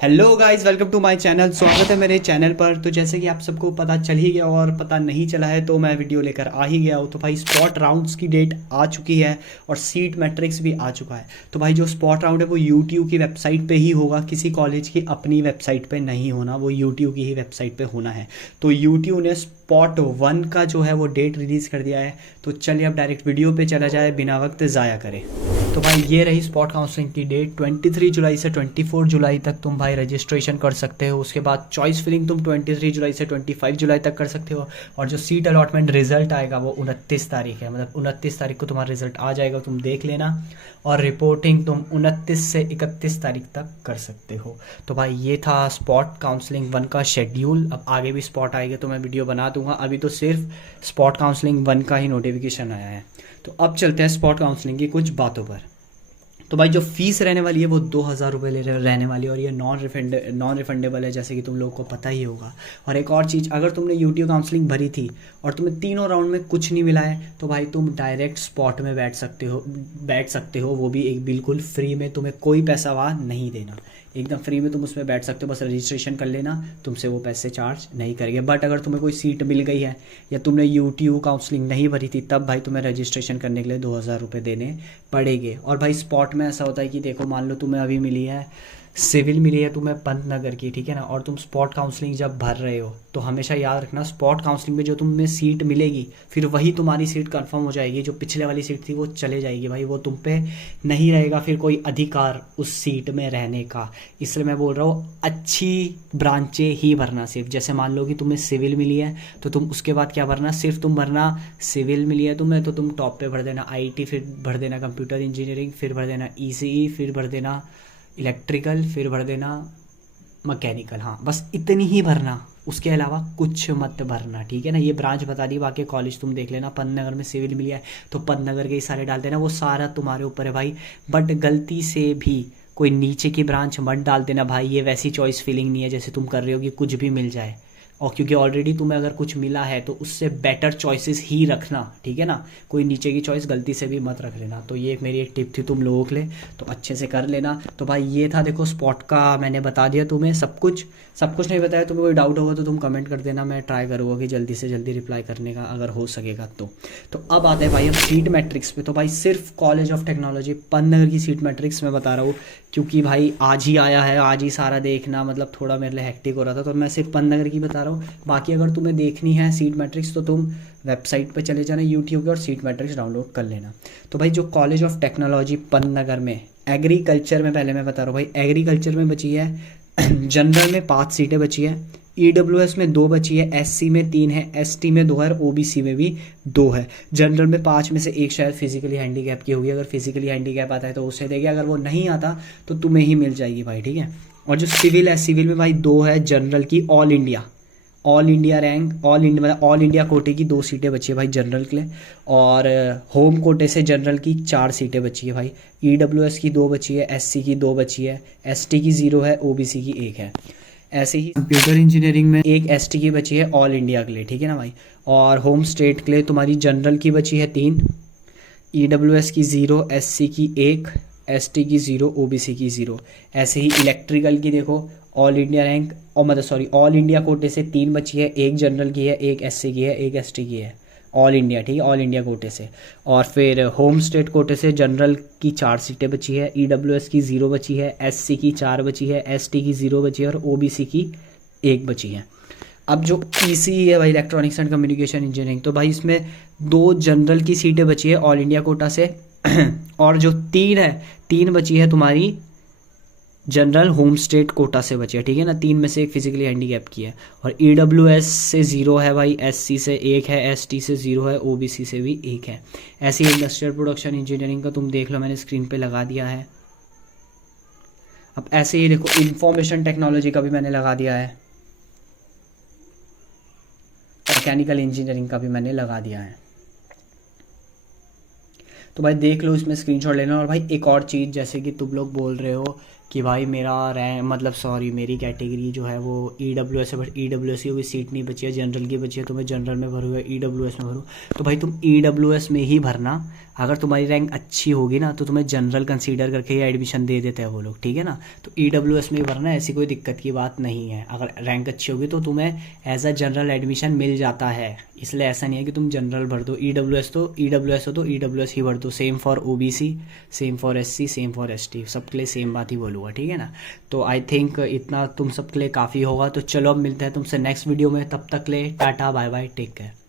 Hello guys, welcome to my channel. स्वागत है मेरे चैनल पर। तो जैसे कि आप सबको पता चल ही गया और पता नहीं चला है तो मैं वीडियो लेकर आ ही गया हूँ। तो भाई स्पॉट राउंड्स की डेट आ चुकी है और सीट मैट्रिक्स भी आ चुका है। तो भाई जो स्पॉट राउंड है वो यूट्यूब की वेबसाइट पे ही होगा, किसी कॉलेज की अपनी वेबसाइट पे नहीं होना, वो यूट्यूब की ही वेबसाइट पे होना है। तो यूट्यूब ने स्पॉट 1 का जो है वो डेट रिलीज़ कर दिया है। तो चलिए अब डायरेक्ट वीडियो पे चला जाए बिना वक्त ज़ाया करे। तो भाई ये रही स्पॉट काउंसलिंग की डेट। 23 जुलाई से 24 जुलाई तक तुम भाई रजिस्ट्रेशन कर सकते हो। उसके बाद चॉइस फिलिंग तुम 23 जुलाई से 25 जुलाई तक कर सकते हो। और जो सीट अलॉटमेंट रिजल्ट आएगा वो 29 तारीख है, मतलब 29 तारीख को तुम्हारा रिजल्ट आ जाएगा, तुम देख लेना। और रिपोर्टिंग तुम 29 से 31 तारीख तक कर सकते हो। तो भाई ये था स्पॉट काउंसलिंग 1 का शेड्यूल। अब आगे भी स्पॉट आएगा तो मैं वीडियो बना दूंगा। अभी तो सिर्फ स्पॉट काउंसलिंग 1 का ही नोटिफिकेशन आया है। तो अब चलते हैं स्पॉट काउंसलिंग की कुछ बातों पर। तो भाई जो फीस रहने वाली है वो 2,000 रुपये रहने वाली है और ये नॉन रिफंडेबल है, जैसे कि तुम लोगों को पता ही होगा। और एक और चीज़, अगर तुमने यूट्यूब काउंसलिंग भरी थी और तुम्हें तीनों राउंड में कुछ नहीं मिला है तो भाई तुम डायरेक्ट स्पॉट में बैठ सकते हो। वो भी एक बिल्कुल फ्री में, तुम्हें कोई पैसा वहाँ नहीं देना, एकदम फ्री में तुम उसमें बैठ सकते हो। बस रजिस्ट्रेशन कर लेना, तुमसे वो पैसे चार्ज नहीं करेंगे। बट अगर तुम्हें कोई सीट मिल गई है या तुमने यूट्यूब काउंसलिंग नहीं भरी थी तब भाई तुम्हें रजिस्ट्रेशन करने के लिए 2,000 रुपये देने पड़ेंगे। और भाई स्पॉट में ऐसा होता है कि देखो, मान लो तुम्हें अभी मिली है सिविल, मिली है तुम्हें पंतनगर की, ठीक है ना, और तुम स्पॉट काउंसलिंग जब भर रहे हो तो हमेशा याद रखना स्पॉट काउंसलिंग में जो तुम्हें सीट मिलेगी फिर वही तुम्हारी सीट कंफर्म हो जाएगी। जो पिछले वाली सीट थी वो चले जाएगी भाई, वो तुम पे नहीं रहेगा फिर कोई अधिकार उस सीट में रहने का। इसलिए मैं बोल रहा हूँ अच्छी ब्रांचें ही भरना। सिर्फ जैसे मान लो कि तुम्हें सिविल मिली है तो तुम उसके बाद क्या भरना, सिर्फ तुम भरना सिविल मिली है तुम्हें तो तुम टॉप पे भर देना आईटी, फिर भर देना कंप्यूटर इंजीनियरिंग, फिर भर देना ईसीई, फिर भर देना इलेक्ट्रिकल, फिर भर देना मैकेनिकल। हाँ, बस इतनी ही भरना, उसके अलावा कुछ मत भरना, ठीक है ना। ये ब्रांच बता दी, बाकी कॉलेज तुम देख लेना। पंतनगर में सिविल मिली है तो पंतनगर के ही सारे डाल देना, वो सारा तुम्हारे ऊपर है भाई। बट गलती से भी कोई नीचे की ब्रांच मत डाल देना भाई, ये वैसी चॉइस फिलिंग नहीं है जैसे तुम कर रहे हो कि कुछ भी मिल जाए। और क्योंकि ऑलरेडी तुम्हें अगर कुछ मिला है तो उससे बेटर चॉइसेस ही रखना, ठीक है ना। कोई नीचे की चॉइस गलती से भी मत रख लेना। तो ये एक मेरी एक टिप थी तुम लोगों के लिए, तो अच्छे से कर लेना। तो भाई ये था, देखो स्पॉट का मैंने बता दिया तुम्हें सब कुछ नहीं बताया। तुम्हें कोई डाउट होगा तो तुम कमेंट कर देना, मैं ट्राई करूँगा कि जल्दी से जल्दी रिप्लाई करने का अगर हो सकेगा तो अब आते हैं भाई हम सीट मैट्रिक्स पे। तो भाई सिर्फ कॉलेज ऑफ टेक्नोलॉजी पंतनगर की सीट मैट्रिक्स मैं बता रहा हूँ क्योंकि भाई आज ही आया है, आज ही सारा देखना मतलब थोड़ा मेरे लिए हेक्टिक हो रहा था, तो मैं सिर्फ पंतनगर की बता रहा हूँ। बाकी अगर तुम्हें देखनी है सीट मैट्रिक्स तो तुम वेबसाइट पर चले जाना यूट्यूब के और सीट मैट्रिक्स डाउनलोड कर लेना। तो भाई जो कॉलेज ऑफ टेक्नोलॉजी पंतनगर में एग्रीकल्चर में, पहले मैं बता रहा हूँ भाई, एग्रीकल्चर में बची है जनरल में 5 सीटें बची है, ईडब्ल्यूएस में 2 बची है, एससी में 3 है, एसटी में 2 है और ओबीसी में भी 2 है। जनरल में 5 में से एक शायद फिजिकली हैंडीकैप की होगी, अगर फिजिकली हैंडीकैप आता है तो उसे देगी, अगर वो नहीं आता तो तुम्हें ही मिल जाएगी भाई, ठीक है। और जो सिविल है, सिविल में भाई 2 है जनरल की, all India rank, all India मतलब ऑल इंडिया कोटे की 2 सीटें बची है भाई जनरल के लिए। और होम कोटे से जनरल की 4 सीटें बची है भाई। ईडब्ल्यूएस की 2 बची है, एससी की 2 बची है, एसटी की 0 है, ओबीसी की 1 है। ऐसे ही कंप्यूटर इंजीनियरिंग में 1 एसटी की बची है ऑल इंडिया के लिए, ठीक है ना भाई। और होम स्टेट के लिए तुम्हारी जनरल की बची है 3, ईडब्ल्यूएस की 0, एससी की 1, एसटी की 0, ओबीसी की 0। ऐसे ही इलेक्ट्रिकल की देखो, ऑल इंडिया रैंक और मतलब सॉरी ऑल इंडिया कोटे से 3 बची है, 1 जनरल की है, 1 एससी की है, 1 एसटी की है, ऑल इंडिया, ठीक है, ऑल इंडिया कोटे से। और फिर होम स्टेट कोटे से जनरल की 4 सीटें बची है, ईडब्ल्यूएस की 0 बची है, एससी की 4 बची है, एसटी की 0 बची है और ओबीसी की 1 बची है। अब जो ईसीई है भाई, इलेक्ट्रॉनिक्स एंड कम्युनिकेशन इंजीनियरिंग, तो भाई इसमें 2 जनरल की सीटें बची है ऑल इंडिया कोटा से और जो 3 बची है तुम्हारी जनरल होम स्टेट कोटा से बची है, ठीक है ना। 3 में से 1 फिजिकली हैंडीकैप की है। और ईडब्ल्यूएस से 0 है भाई, एससी से 1 है, एसटी से 0 है, ओबीसी से भी 1 है। ऐसी इंडस्ट्रियल प्रोडक्शन इंजीनियरिंग का तुम देख लो, मैंने स्क्रीन पे लगा दिया है। अब ऐसे ही देखो इंफॉर्मेशन टेक्नोलॉजी का भी मैंने लगा दिया है, मैकेनिकल इंजीनियरिंग का भी मैंने लगा दिया है। तो भाई देख लो, इसमें स्क्रीनशॉट लेना। और भाई एक और चीज़, जैसे कि तुम लोग बोल रहे हो कि भाई मेरा रैंक मतलब सॉरी मेरी कैटेगरी जो है वो ईडब्ल्यूएस है, बट ईडब्ल्यूएस की कोई सीट नहीं बची है, जनरल की बची है, तो मैं जनरल में भरूँगा, ईडब्ल्यूएस में भरूँ। तो भाई तुम ईडब्ल्यूएस में ही भरना अगर तुम्हारी रैंक अच्छी होगी ना तो तुम्हें जनरल कंसीडर करके ही एडमिशन दे देते हैं वो लोग, ठीक है ना। तो EWS में भरना ऐसी कोई दिक्कत की बात नहीं है, अगर रैंक अच्छी होगी तो तुम्हें एज अ जनरल एडमिशन मिल जाता है। इसलिए ऐसा नहीं है कि तुम जनरल भर दो, EWS हो तो EWS ही भर दो। Same for OBC, same for SC, same for ST, सबके लिए सेम बात ही बोलूँगा, ठीक है ना। तो आई थिंक इतना तुम सबके लिए काफ़ी होगा। तो चलो अब मिलते हैं तुमसे नेक्स्ट वीडियो में, तब तक ले टाटा बाय बाय, टेक केयर।